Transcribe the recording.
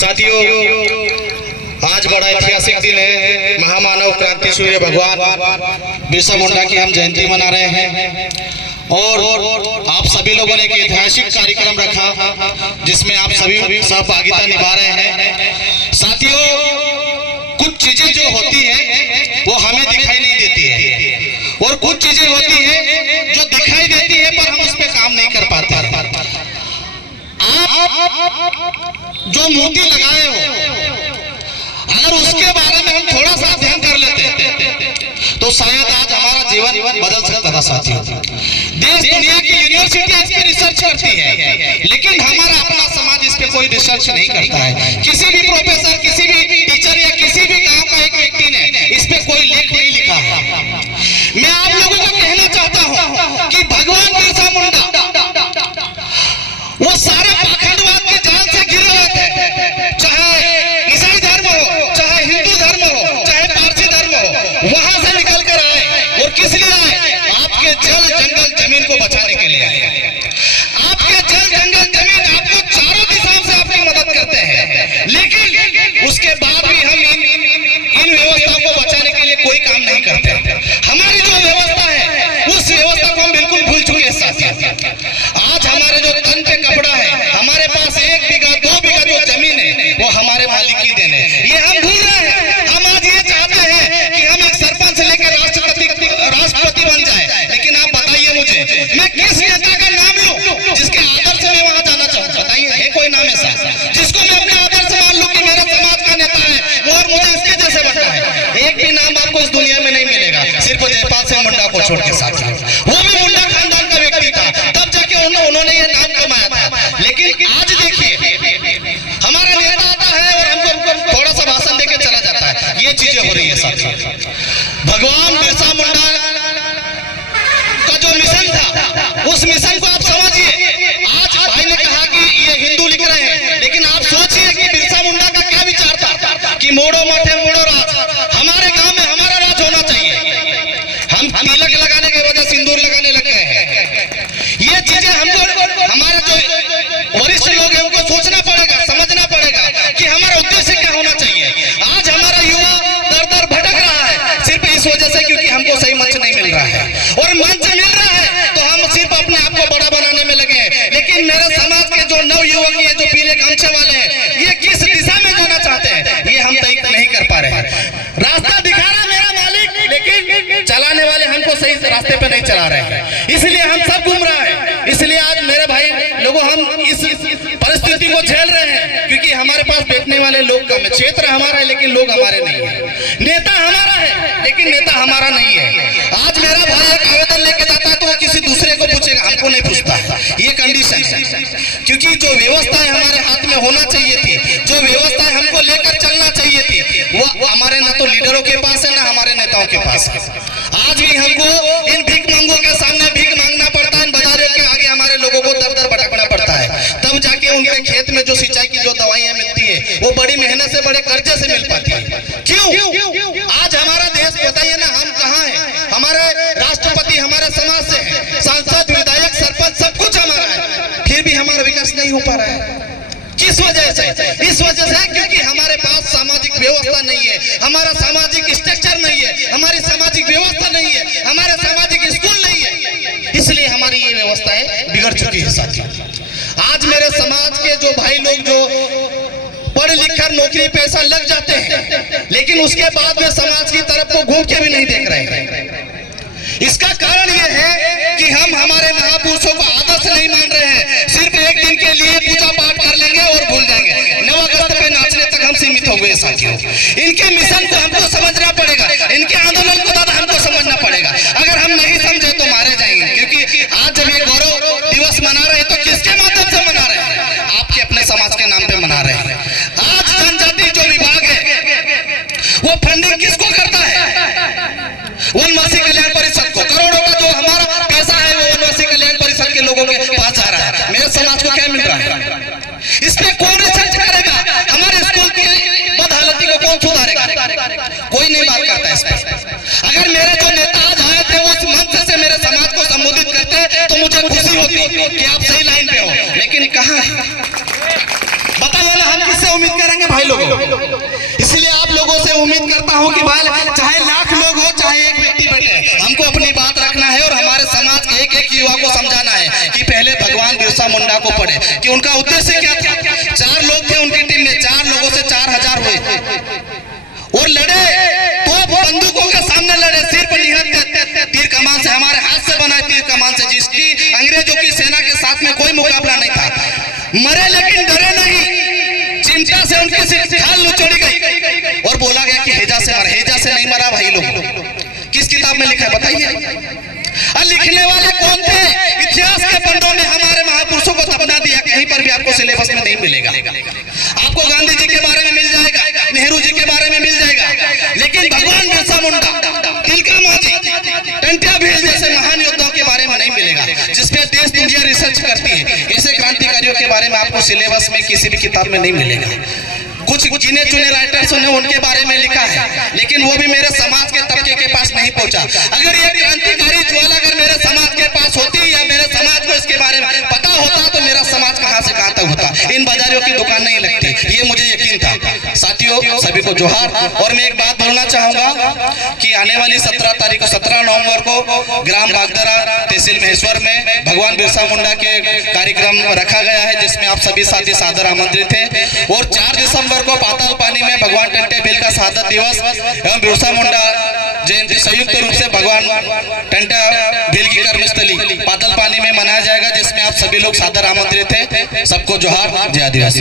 साथियों, आज बड़ा ऐतिहासिक दिन है। महामानव क्रांति सूर्य भगवान बिरसा मुंडा की हम जयंती मना रहे हैं और आप सभी लोगों ने एक ऐतिहासिक कार्यक्रम रखा जिसमें आप सभी सहभागिता निभा रहे हैं। साथियों, कुछ चीजें जो होती हैं वो हमें दिखाई नहीं देती है और कुछ चीजें होती हैं जो दिखाई देती है पर हम उस पर काम नहीं कर पाते। आप जो मूर्ति लगाए हो, अगर उसके बारे में हम थोड़ा सा ध्यान कर लेते तो शायद आज हमारा जीवन बदल सकता था। साथियों, देश दुनिया की यूनिवर्सिटी इस पे रिसर्च करती है, लेकिन हमारा अपना समाज इस पे कोई रिसर्च नहीं करता है। किसी भी प्रोफेसर, किसी भी टीचर या किसी भी गांव का एक व्यक्ति ने इस पे कोई लेख नहीं लिखा है। मैं आप लोगों को कहना चाहता हूं कि भगवान बिरसा मुंडा वो सारे पाखंडवाद के जाल से घिरे हुए थे, चाहे ईसाई धर्म हो, चाहे हिंदू धर्म हो, चाहे पारसी धर्म हो, वहां से निकल कर आए। और किस लिए आए? आपके जल जंगल जमीन को बचाने के लिए आए। आपके जल जंगल जमीन आपको चारों दिशाओं से आपकी मदद करते हैं, लेकिन उसके बाद भी हम इन व्यवस्था को बचाने के लिए कोई काम नहीं करते। हमारी जो व्यवस्था है उस व्यवस्था को हम बिल्कुल भूल चुके हैं। साथियों, आज हमारे जो तन पे कपड़ा है, हमारे पास 1 बीघा 2 बीघा जो जमीन है वो हमारे मालिक की देन है, ये हम भूल रहे हैं। हम आज ये चाहते हैं कि हम एक सरपंच से लेकर राष्ट्रपति बन जाए, लेकिन आप बताइए मुझे, मैं किस नेता का नाम लूं जिसके आदर्श में वहां जाना चाहूं? बताइए, है कोई नाम ऐसा जिसको मैं अपने आदर्श मान लूं कि मेरे समाज का नेता है और मुझे इसके जैसे बनना है? एक भी नाम आपको इस दुनिया में नहीं मिलेगा, सिर्फ जयपाल सिंह मुंडा को छोड़ के। साथियों, वो भी मुंडा खानदान का व्यक्ति था, तब जाके उन्होंने ये नाम कमाया था। लेकिन आज देखिए, हमारा नेता आता है और हमको थोड़ा सा भाषण देके चला जाता है। ये चीजें हो रही है। साथियों, भगवान बिरसा मुंडा का जो मिशन था उस मिशन को आप समझिए। आज भाई ने कहा कि ये हिंदू लिख रहे हैं, लेकिन आप सोचिए कि बिरसा मुंडा का क्या विचार था कि मोड़ो मठे मोड़ो राज, हमारे गांव में हमारा राज होना चाहिए। हम तिलक लगाने के वजह सिंदूर लगाने लग गए हैं। ये चीजें हमको, हमारे जो वरिष्ठ लोग हैं उनको सोचना पड़ेगा, समझना पड़ेगा कि हमारा उद्देश्य क्या होना चाहिए। आज हमारा युवा दर दर भटक रहा है सिर्फ इस वजह से क्योंकि हमको सही मंच नहीं मिल रहा है, और मंच मिल रहा है तो हम सिर्फ अपने आप को बड़ा बनाने में लगे हैं। लेकिन मेरे समाज के जो नव युवक हैं, जो पीले गमछे वाले हैं, ये किस दिशा में जाना चाहते हैं ये हम तय नहीं कर पा रहे हैं। रास्ता दिखा रहा मेरा मालिक, लेकिन चलाने वाले हमको सही रास्ते पे नहीं चला रहे हैं, इसलिए हम सब घूम रहा है। इसलिए आज मेरे भाई लोगों, हम इस परिस्थिति को झेल रहे हैं क्योंकि हमारे पास बैठने वाले लोग कम है। क्षेत्र हमारा है लेकिन लोग हमारे नहीं है। नेता हमारा है लेकिन नेता हमारा नहीं है। आज मेरा भाई एक आवेदन लेके जाता है तो वो किसी दूसरे को पूछेगा, हमको नहीं पूछता है। ये कंडीशन है क्योंकि जो व्यवस्थाएं हमारे हाथ में होना चाहिए थी, जो व्यवस्थाएं हमको लेकर चलना चाहिए थी, वो हमारे ना तो लीडरों के पास है ना हमारे नेताओं के पास है। आज भी हमको इन भीख मांगों के सामने भीख मांगना पड़ता है, इन बाजारों के आगे हमारे लोगों को दर दर भटकना पड़ता है, तब जाके उनके खेत में जो सिंचाई की जो दवाइयां मिलती है वो बड़ी मेहनत से, बड़े कर्जे से मिल पाती है। क्यों? आज हमारा देश, बताइए ना, हम कहाँ हैं? हमारे राष्ट्रपति हमारे समाज से है, सांसद, विधायक, सरपंच सब कुछ हमारा है, फिर भी हमारा विकास नहीं हो पा रहा है। किस वजह से? इस वजह से क्योंकि हमारे पास सामाजिक व्यवस्था नहीं है, हमारा सामाजिक स्ट्रक्चर नहीं है, हमारी सामाजिक व्यवस्था नहीं है, हमारे सामाजिक स्कूल नहीं है, इसलिए हमारी ये व्यवस्थाएं बिगड़ चुकी है। साथियों, आज मेरे समाज के जो भाई लोग जो पढ़ लिख कर नौकरी पैसा लग जाते हैं, लेकिन उसके बाद में समाज की तरफ को घूम के भी नहीं देख रहे हैं। इसका कारण यह है कि हम हमारे महापुरुषों को आदर्श नहीं मान रहे हैं। सिर्फ एक दिन के लिए पूजा पाठ कर लेंगे और भूल जाएंगे। 9 अगस्त पे नाचने तक हम सीमित हो गए। साथियों, इनके मिशन को हमको समझना पड़ेगा, इनके आंदोलन को दादा हमको समझना पड़ेगा। अगर हम नहीं समझे तो मारे जाएंगे, क्योंकि आज जब ये गौरव दिवस मना रहे हैं तो किसके माध्यम से मना रहे हैं? आपके अपने समाज के नाम पे मना रहे हैं। आज जनजाति जो विभाग है वो फंडिंग किसको करता है? वनवासी कल्याण परिषद को। करोड़ों का जो हमारा पैसा है वो वनवासी कल्याण परिषद के लोगों के पास जा रहा है। मेरे समाज को क्या मिल रहा है? इसमें कौन रिसर्च करेगा? हमारे स्कूल की बदहालती को कौन सुधारेगा? कोई नहीं बात करता है इस पर। अगर मेरे जो नेता आज आए थे उस मंच से मेरे समाज को संबोधित करते तो मुझे खुशी होती कि आप सही लाइन पे हो, लेकिन कहाँ है? बताइए ना, हम किससे उम्मीद करेंगे? भाई लोगों। इसलिए आप लोगों से उम्मीद करता हूं कि भाई चाहे लाख लोग हो चाहे एक व्यक्ति बैठे, हमको अपनी बात रखना है और हमारे समाज के एक एक युवा को समझाना है कि पहले भगवान बिरसा मुंडा को पढ़े कि उनका उद्देश्य क्या था। 4 लोग थे उनकी टीम में, 4 लोगों से 4000 हुए और लड़े तो बंदूकों के सामने लड़े, सिर पर निहत्थे तीर कमान से, हमारे हाथ से बनाए तीर कमान से, जिसकी अंग्रेजों की सेना के साथ में कोई मुकाबला नहीं था। मरे लेकिन डरे नहीं, चिमटा से उनकी सिर खाल उचड़ी गई और बोला गया कि हेजा से मरा। हेजा से नहीं मरा भाई लोग, किस किताब में लिखा है बताइए। और लिखने वाले कौन थे? इतिहास के पन्नों में हमारे महापुरुषों को दफना दिया, कहीं पर भी आपको सिलेबस में नहीं मिलेगा। आपको गांधी जी के बारे में मिल जाएगा, नेहरू जी के बारे में मिल जाएगा, लेकिन भगवान बिरसा मुंडा, तिलका मांझी, टंट्या भील जैसे महान योद्धाओं के बारे में नहीं मिलेगा, जिसपे देश दुनिया रिसर्च करती है। ऐसे क्रांतिकारियों के बारे में आपको सिलेबस में किसी भी किताब में नहीं मिलेगा। कुछ गिने चुने राइटर्स ने उनके बारे में लिखा है, लेकिन वो भी मेरे समाज के तबके के पास नहीं पहुंचा। अगर ये क्रांतिकारी ज्वाला अगर मेरे समाज के पास होती या मेरे समाज को इसके बारे में पता होता तो मेरा समाज कहां से कहां तक होता। इन बाजारियों की दुकान नहीं लगती, ये मुझे यकीन था। साथियों सभी को जोहार। और मैं एक बात बोलना चाहूंगा कि आने वाली 17 तारीख को 17 नवंबर को ग्राम बागदरा तहसील महेश्वर में भगवान बिरसा मुंडा के कार्यक्रम रखा गया है, जिसमें आप सभी साथी सादर आमंत्रित थे। और 4 दिसंबर को पाताल पानी में भगवान टंट्या भील का शहादत दिवस एवं बिरसा मुंडा जयंती संयुक्त रूप से भगवान टंट्या भील की कर्मस्थली पाताल पानी में मनाया जाएगा, जिसमें आप सभी लोग सादर आमंत्रित थे। सबको जोहार, जय आदिवासी।